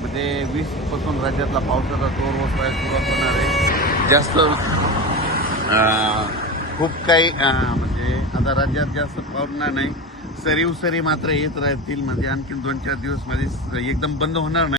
म्हणजे वीसपासून राज्यातला पावसाचा जोर वसरायला सुरुवात होणार आहे. जास्त खूप काही म्हणजे आता राज्यात जास्त पावणार नाही. सरी उसरी मात्र येत राहतील. म्हणजे आणखी दोन चार दिवसमध्ये एकदम बंद होणार नाही.